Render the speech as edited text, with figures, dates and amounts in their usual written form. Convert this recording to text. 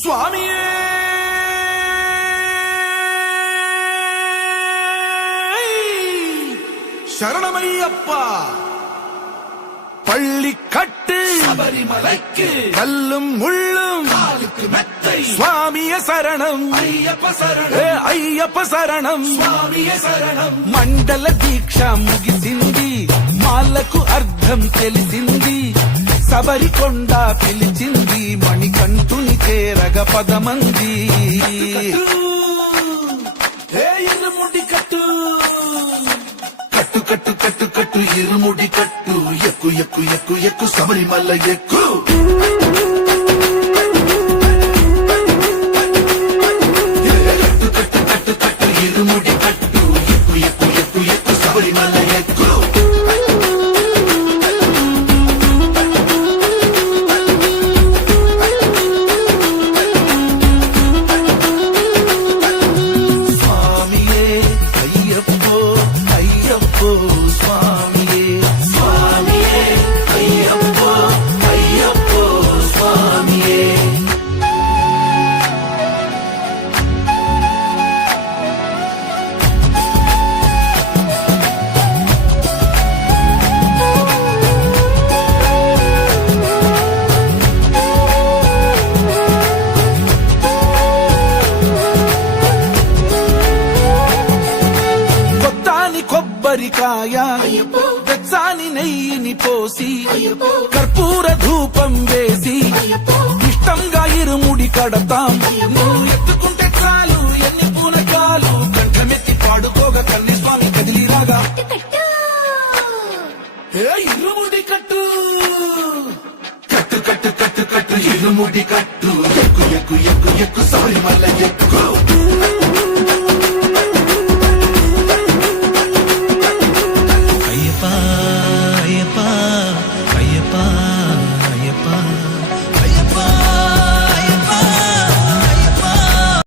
சுவாமியே சரணமையப்பா. பள்ளி கட்டு சபரிமலைக்கு கல்லும் முள்ளும் காலுக்கு மெத்தை சுவாமிய சரணம் ஐயப்ப சரணம் అయ్యప్ప శరణం స్వామియే శరణం. మండల దీక్ష ముగిసింది, మాలకు అర్థం తెలిసింది, శబరికొండ పిలిచింది, మణికంఠుని చేరగ పదమంది. ఇరుముడి కట్టు కట్టు కట్టు కట్టు కట్టు ఇరుముడి కట్టు, ఎక్కు ఎక్కు ఎక్కు ఎక్కు శబరిమల ఎక్కు. కట్టు కట్టు కట్టు కట్టు ఇరుముడి కట్టు, ఎక్కు ఎక్కు ఎక్కు ఎక్కు శబరిమల ఎక్కు. స్వామియే అయ్యప్పో అయ్యప్పో స్వామియే స్వామియే అయ్యప్పో అయ్యప్పో స్వామియే. కొత్తాని కొబ్బరికాయ వెచ్చాని నెయ్యిని పోసి కర్పూర ధూపం వేసి ఇష్టంగా ఇరుముడి కడతాం. నువ్వు ఎత్తుకుంటే చాలు ఎన్ని పూనకాలు, కంఠమెత్తి పాడుకోగా కన్ని స్వామి కదిలిరాగా. ఇరుముడి కట్టు కట్టు కట్టు కట్టు కట్టు ఇరుముడి కట్టు, ఎక్కు ఎక్కు ఎక్కు ఎక్కు శబరిమల ఎక్కు.